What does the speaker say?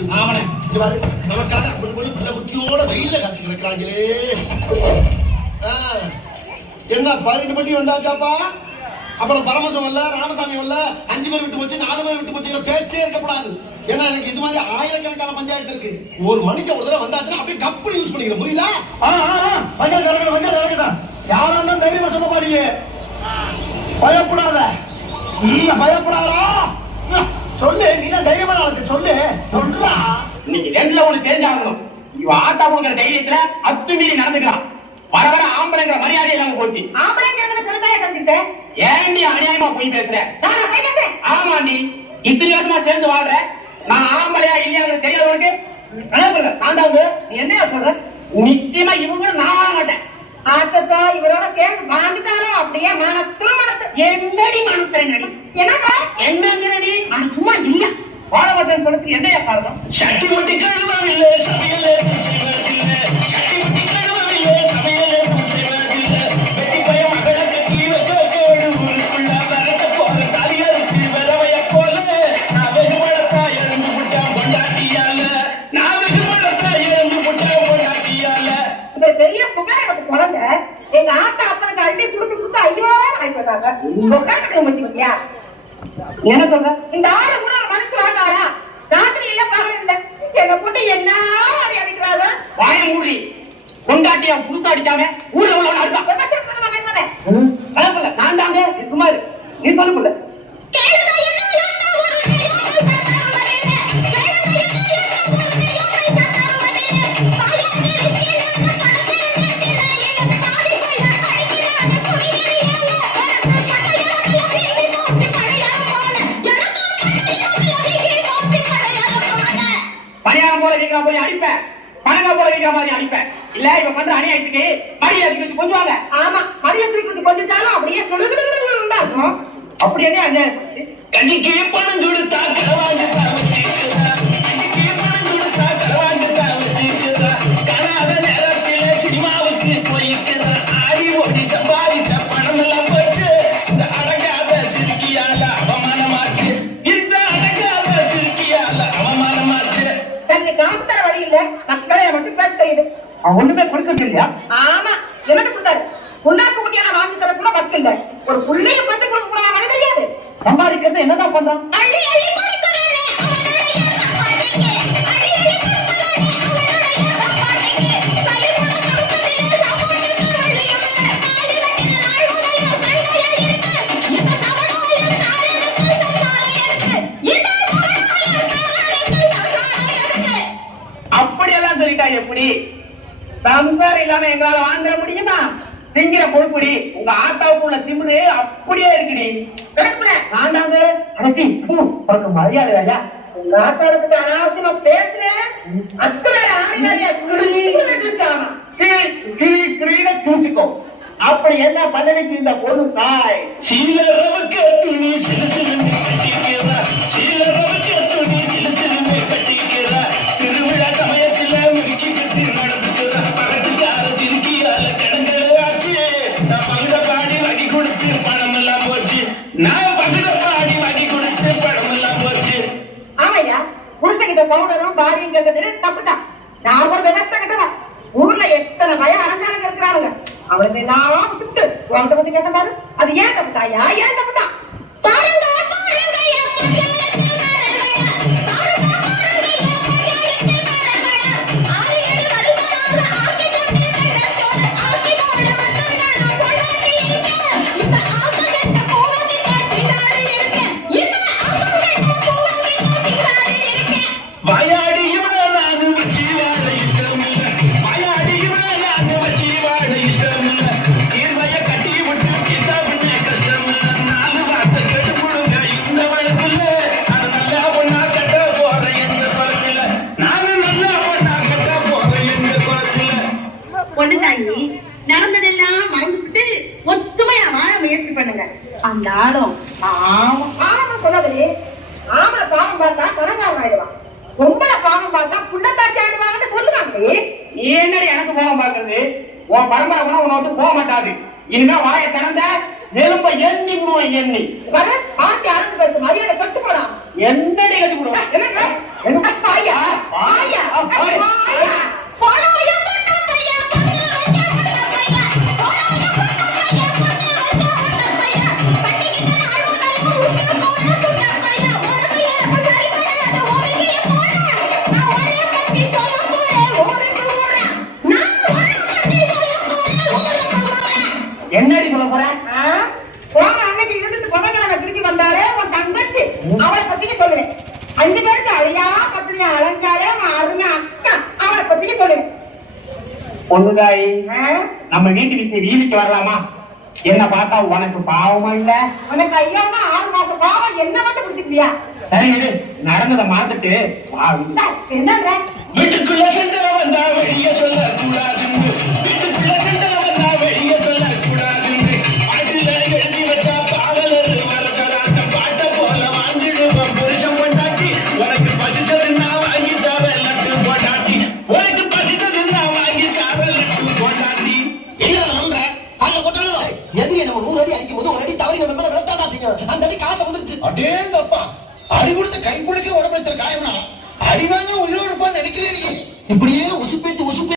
போச்சு. ஆமாண்ணே. இங்க பாரு, நமக்காக அப்படி போய் நல்ல முக்கியோட வெயில்ல காத்து கிடக்குறாங்களே. என்ன 18 மணி வந்தாச்சாப்பா? அப்புறம் பரமசம் இல்ல, ராமசாமி இல்ல, 5 பேர் விட்டு போச்சு, 4 பேர் விட்டு போச்சு, பேச்சே இருக்கப்படாது. ஏன்னா எனக்கு இது மாதிரி ஆயிரக்கணக்கான பஞ்சாயத்து இருக்கு. ஒரு மனுஷன் ஒரு தடவை வந்தாச்சுன்னா அப்படியே கப்படி யூஸ் பண்ணிக்கிறேன், புரியுதா? யாரும் தான் தைரியமா சொல்ல பாருங்க. பயப்படாத, பயப்படாதா சொல்லு. நீ தான் தைரியமா இருக்கு, சொல்லு சொல்றா. இன்னைக்கு ரெண்டுல ஒண்ணு தெரிஞ்சாகணும். இவ ஆட்டா கொடுக்கிற தைரியத்துல அத்துமீறி நடந்துக்கிறான். வர வர ஆம்பளைங்கிற மரியாதை இல்லாம போச்சு. ஆம்பளைங்கிறத சொல்லுங்க கண்டிப்பேன். ஏன்டி அநியாயமா போய் பேசுற? நான் போய் பேசுறேன். ஆமா, நீ இத்தனை வருஷமா சேர்ந்து வாழ்ற. நான் ஆம்பளையா இல்லையா தெரியாது உனக்கு? நான் தான் நீ என்ன சொல்ற? நிச்சயமா இவங்க நான் வாழ மாட்டேன். ஆத்தா இவரோட சேர்ந்து வாழ்ந்துட்டாலும் அப்படியே மனத்துல மனசு என்னடி மனுஷன் என்னடா என்னங்கிறடி? நான் சும்மா இல்ல வாழ மாட்டேன்னு சொல்லிட்டு என்னையா காரணம்? சட்டி முட்டி கழுவவில்லை சமையலே சட்டி முட்டி கழுவவில்லை சமையலே வெட்டி போய் மகளை கட்டி வைக்க ஊருக்குள்ள பறக்க போற தலையருக்கு விளவைய போல நான் வெகுமடத்தா எழுந்து விட்டேன் பொண்டாட்டியால. நான் வெகுமடத்தா எழுந்து விட்டேன் பொண்டாட்டியால. இந்த பெரிய புகாரை குழந்தை எங்க ஆத்தா அப்பனுக்கு அள்ளி கொடுத்து ஐயோ ஆயிட்டாங்க. உட்காந்து வச்சுக்கியா என்ன சொல்ற? இந்த ஆளு கூட மனசு வாங்காரா? ராத்திரி இல்ல பகல் இல்ல என்ன போட்டு என்ன அடிக்கிறாங்க. வாய மூடி கொண்டாட்டியா புதுசா அடிக்காம ஊர்ல உள்ள அடிப்பா. நான் தாங்க சுமார் நீ சொல்லுல பணியாரம் போல வைக்கிற போய் அடிப்பேன், பணங்க போல வைக்கிற மாதிரி அடிப்பேன். இல்ல இவன் பண்ற அநியாயத்துக்கு மரியாதைக்கு கொஞ்சம் வாங்க. ஆமா, மரியாதைக்கு கொஞ்சம் அப்படியே சொல்லுங்க. அப்படி என்ன அநியாயம்? கண்டிக்கு பணம் கொடுத்தா கரவாண்டு கண்டிக்கு பணம் கொடுத்தா கரவாண்டு காணாத நேரத்திலே சினிமாவுக்கு போயிருக்கிற ஆடி ஓடி சம்பாதித்த பணம் எல்லாம் போட்டு இந்த அடங்காத சிறுக்கியால அவமானமாச்சு. இந்த அடங்காத சிறுக்கியால அவமானமாச்சு. தன்னை காசு தர வழி இல்ல, மக்களை மட்டும் பேச தெரியுது. ஒண்ணுமே கொடுக்க இல்லையா? ஆமா, என்ன கொடுத்தாரு? புண்ணாக்கு குட்டியான வாங்கி தர கூட வக்கு இல்ல. ஒரு புள்ளைய பத்து கொடுக்க கூட வர தெரியாது. சம்பாதிக்கிறது என்னதான் பண்றான்? அப்படியெல்லாம் சொல்லிட்டா எப்படி? சம்சாரம் இல்லாம எங்களால வாங்க முடியுமா? திங்கிற பொறுப்புடி உங்க ஆத்தாவுக்கு உள்ள திமிரு அப்படியே இருக்குடி. நான் தாங்க அனைத்தி மரியாதை இல்லையா? உங்க ஆத்தாவுக்கு அனாவசியமா பேசுறேன். அத்தனை ஆணியா தூச்சிக்கோ. அப்படி என்ன பண்ணி இந்த பொண்ணு தாய் சீலரவுக்கு துணி சீலரவுக்கு துணி கட்டிக்கிற திருவிழா சமயத்துல முறுக்கி கட்டி நடந்துக்கிற பகட்டுக்கார திருக்கியால கிடங்கல ஆச்சு. நான் பகுட பாடி வகி கொடுத்து பணம் எல்லாம் போச்சு. நான் பகுட பாடி வகி கொடுத்து பணம் எல்லாம் போச்சு. ஆமையா, புருஷங்கிட்ட பவுடரும் பாடியும் கேட்கறது தப்புதான். நான் ஒரு விவசாய கிட்டவன். ஊர்ல எத்தனை பய அலங்காரம் இருக்கிறாங்க. அவளுக்கு எல்லாம் சுட்டு உங்கள்கிட்ட பத்தி கேட்டாரு. அது ஏன் தப்புதாயா? ஏன் தப்புதான்? நடந்ததெல்லாம் மறந்துட்டு ஒத்துமையா வாழ முயற்சி பண்ணுங்க. அந்த ஆளும் சொன்னது ஆம்பளை பாவம் பார்த்தா பணக்காரன் ஆயிடுவான், பொம்பளை பாவம் பார்த்தா புள்ளத்தாச்சி ஆயிடுவாங்கன்னு சொல்லுவாங்க. என்னடி எனக்கு கோபம் பார்க்கறது? உன் பரம்பரை கூட உன்னை வந்து போக மாட்டாது. இனிமே வாயை திறந்த எலும்ப எண்ணி விடுவோம். எண்ணி ஆட்சி அரசு பேசு மரியாதை கட்டு போலாம். என்னடி கட்டி விடுவோம்? என்ன பத்திக்கு சொல்லுவேன். 5 பேருக்கு அழியா பத்திரியா அலங்காரம் அருமை அக்கா அவளை பத்திக்கு சொல்லுவேன். பொண்ணுதாயி, நம்ம வீட்டு விட்டு வீதிக்கு வரலாமா? என்ன பார்த்தா உனக்கு பாவமா இல்ல? உனக்கு ஐயாமா 6 மாசம் பாவம் என்ன வந்து பிடிச்சிக்கிறியா? சரி இரு, நடந்ததை மாத்துட்டு என்னங்க வீட்டுக்குள்ள சண்டை வந்தா வெளிய சொல்லக்கூடாது, வீட்டுக்குள்ள சண்டை வந்தா வெளிய சொல்லக்கூடாது, பாட்டுல எழுதி வச்சா பாவலர் வரதராஜ பாட்ட போல வாங்கிடுவோம் புருஷன் பொண்டாட்டி, உனக்கு பசித்ததுன்னா வாங்கி தரலட்டு பொண்டாட்டி, உனக்கு பசித்ததுன்னா வாங்கி தரலட்டு பொண்டாட்டி. என்ன நம்புற கால போட்டாலும் எதிரி நம்ம 100 அடி அடிக்கும் போது ஒரு அடி தவறி நம்ம மேல விளத்தாடா செய்யும். அந்த அடி கால வந்துருச்சு. அடேங்கப்பா, அடி கொடுத்து கைப்புளுக்கு உடம்பு காயம்னா அடி வாங்க உயிரோடு இருப்பான்னு நினைக்கிறேன். நீ இப்படியே